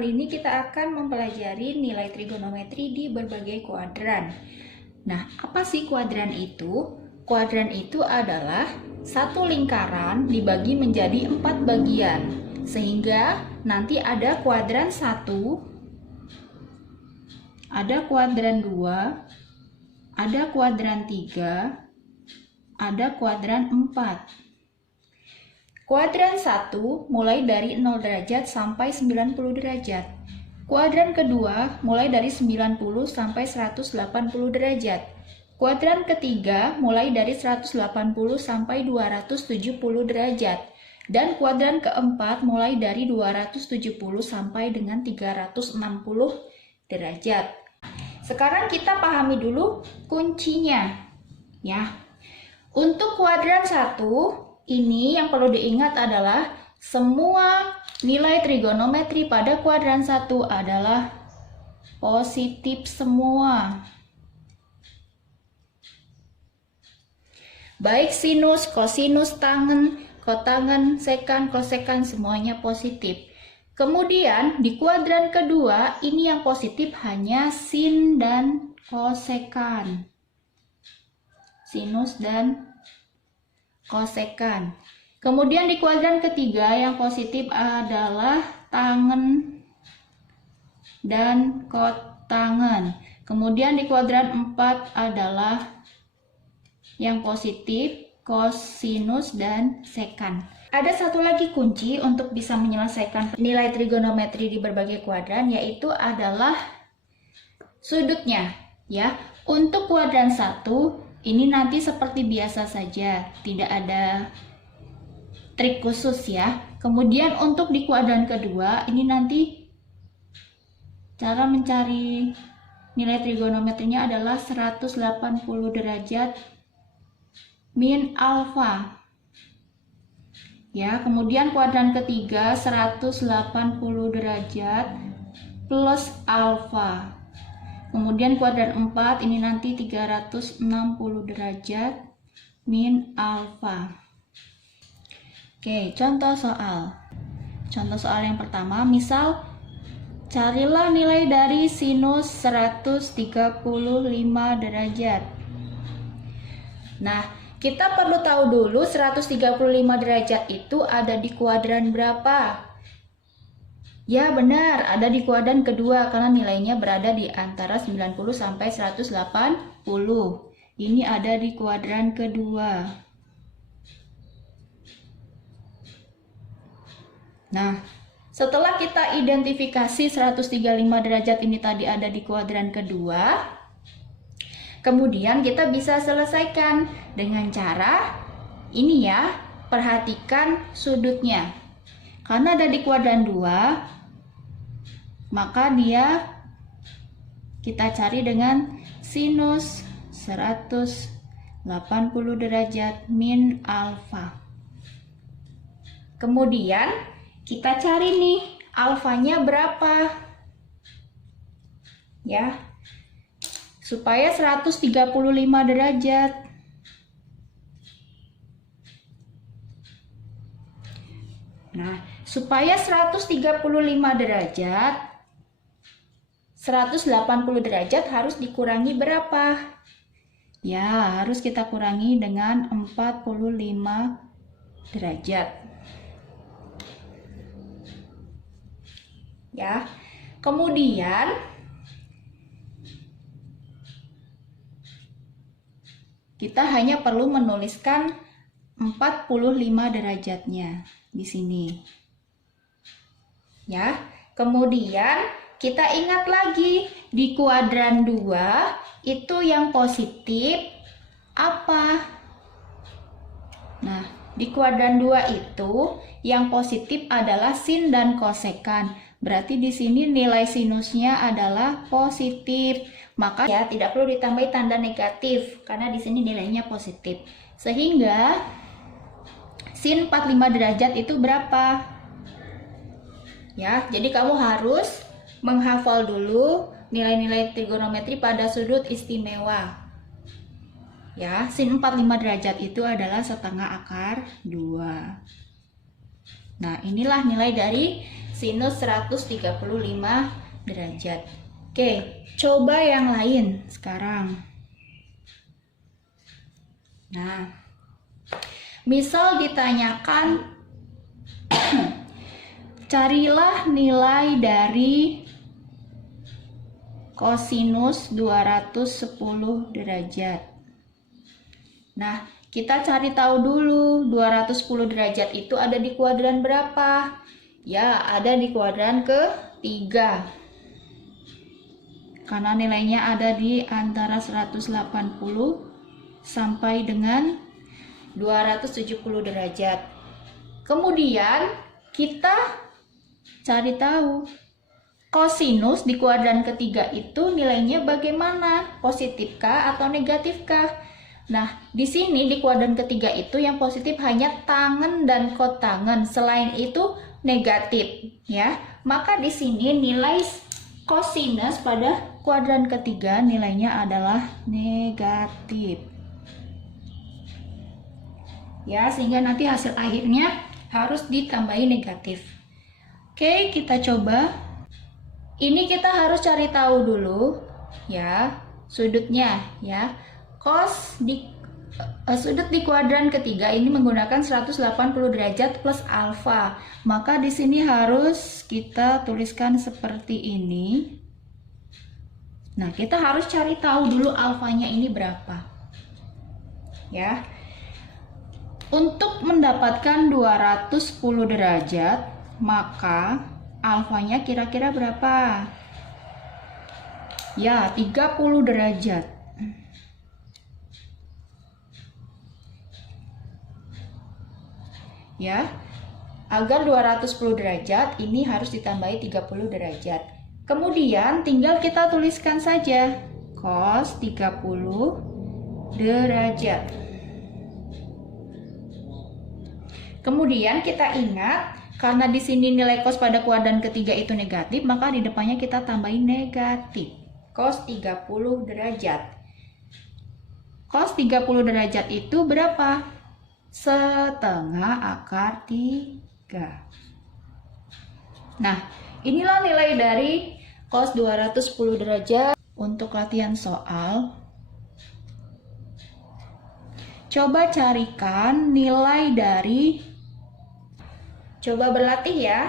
kali ini kita akan mempelajari nilai trigonometri di berbagai kuadran. Nah, apa sih kuadran itu? Kuadran itu adalah satu lingkaran dibagi menjadi 4 bagian. Sehingga nanti ada kuadran 1, ada kuadran 2, ada kuadran 3, ada kuadran 4. Kuadran 1 mulai dari 0 derajat sampai 90 derajat. Kuadran kedua mulai dari 90 sampai 180 derajat. Kuadran ketiga mulai dari 180 sampai 270 derajat. Dan kuadran keempat mulai dari 270 sampai dengan 360 derajat. Sekarang kita pahami dulu kuncinya. Ya. Untuk kuadran 1, ini yang perlu diingat adalah semua nilai trigonometri pada kuadran 1 adalah positif semua. Baik sinus, kosinus, tangen, kotangen, sekan, kosekan semuanya positif. Kemudian di kuadran kedua ini yang positif hanya sin dan kosekan. Sinus dan kosekan. Kemudian di kuadran ketiga yang positif adalah tangen dan kotangen. Kemudian di kuadran 4 adalah yang positif kosinus dan sekan. Ada satu lagi kunci untuk bisa menyelesaikan nilai trigonometri di berbagai kuadran, yaitu adalah sudutnya. Ya, untuk kuadran 1 ini nanti seperti biasa saja, tidak ada trik khusus ya. Kemudian untuk di kuadran kedua, ini nanti cara mencari nilai trigonometrinya adalah 180 derajat min alfa. Ya, kemudian kuadran ketiga 180 derajat plus alfa. Kemudian kuadran 4 ini nanti 360 derajat min alfa. Oke, contoh soal. Contoh soal yang pertama, misal carilah nilai dari sinus 135 derajat. Nah, kita perlu tahu dulu 135 derajat itu ada di kuadran berapa? Ya benar, ada di kuadran kedua karena nilainya berada di antara 90 sampai 180. Ini ada di kuadran kedua. Nah, setelah kita identifikasi 135 derajat ini tadi ada di kuadran kedua, kemudian kita bisa selesaikan dengan cara ini ya, perhatikan sudutnya. Karena ada di kuadran 2, maka dia kita cari dengan sinus 180 derajat min alfa. Kemudian kita cari nih alfanya berapa. Ya. Supaya 135 derajat. Nah, supaya 135 derajat 180 derajat harus dikurangi berapa? Ya, harus kita kurangi dengan 45 derajat. Ya. Kemudian kita hanya perlu menuliskan 45 derajatnya di sini. Ya. Kemudian kita ingat lagi di kuadran 2 itu yang positif apa? Nah, di kuadran 2 itu yang positif adalah sin dan kosekan. Berarti di sini nilai sinusnya adalah positif. Maka ya tidak perlu ditambahi tanda negatif karena di sini nilainya positif. Sehingga sin 45 derajat itu berapa? Ya, jadi kamu harus menghafal dulu nilai-nilai trigonometri pada sudut istimewa. Ya, sin 45 derajat itu adalah setengah akar 2. Nah, inilah nilai dari sinus 135 derajat. Oke, coba yang lain sekarang. Nah, misal ditanyakan carilah nilai dari kosinus 210 derajat. Nah, kita cari tahu dulu 210 derajat itu ada di kuadran berapa? Ya, ada di kuadran ketiga. Karena nilainya ada di antara 180 sampai dengan 270 derajat. Kemudian kita cari tahu kosinus di kuadran ketiga itu nilainya bagaimana? Positifkah atau negatifkah? Nah, di sini di kuadran ketiga itu yang positif hanya tangen dan kotangen. Selain itu negatif, ya. Maka di sini nilai kosinus pada kuadran ketiga nilainya adalah negatif. Ya, sehingga nanti hasil akhirnya harus ditambahi negatif. Oke, kita coba. Ini kita harus cari tahu dulu ya sudutnya ya. Sudut di kuadran ketiga ini menggunakan 180 derajat plus alfa. Maka di sini harus kita tuliskan seperti ini. Nah, kita harus cari tahu dulu alfanya ini berapa. Ya. Untuk mendapatkan 210 derajat, maka alfanya kira-kira berapa? Ya, 30 derajat. Ya, agar 210 derajat ini harus ditambahi 30 derajat. Kemudian tinggal kita tuliskan saja cos 30 derajat. Kemudian kita ingat, karena di sini nilai cos pada kuadran ketiga itu negatif, maka di depannya kita tambahin negatif. Cos 30 derajat. Cos 30 derajat itu berapa? Setengah akar 3. Nah, inilah nilai dari cos 210 derajat. Untuk latihan soal, coba carikan nilai dari, coba berlatih ya.